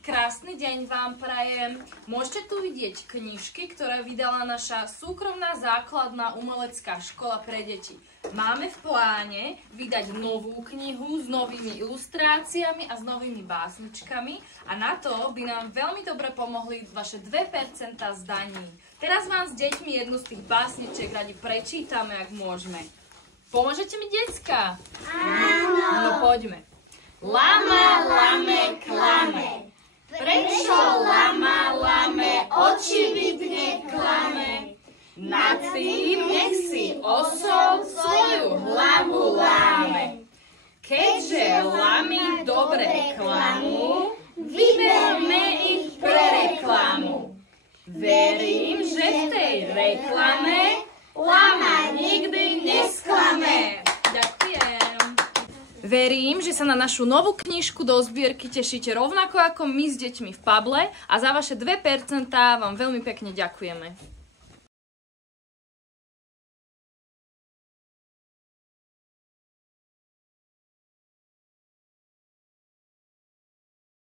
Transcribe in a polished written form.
Krásny deň vám prajem. Môžete tu vidieť knižky, ktoré vydala naša súkromná základná umelecká škola pre deti. Máme v pláne vydať novú knihu s novými ilustráciami a s novými básničkami a na to by nám veľmi dobre pomohli vaše 2% z daní. Teraz vám s deťmi jednu z tých básničiek radi prečítame, ak môžeme. Pomôžete mi, decka? Áno. No poďme. Lama, lame, klame. Prečo lama, lame, očividne klame? Nad tým nech si osol svoju hlavu láme. Keďže lamy dobre klamú, vyberme ich pre reklamu. Verím, že v tej reklame lama nikdy nesklame. Ďakujem. Verím, že sa na našu novú knižku do zbierky tešíte rovnako ako my s deťmi v Pable a za vaše 2% vám veľmi pekne ďakujeme.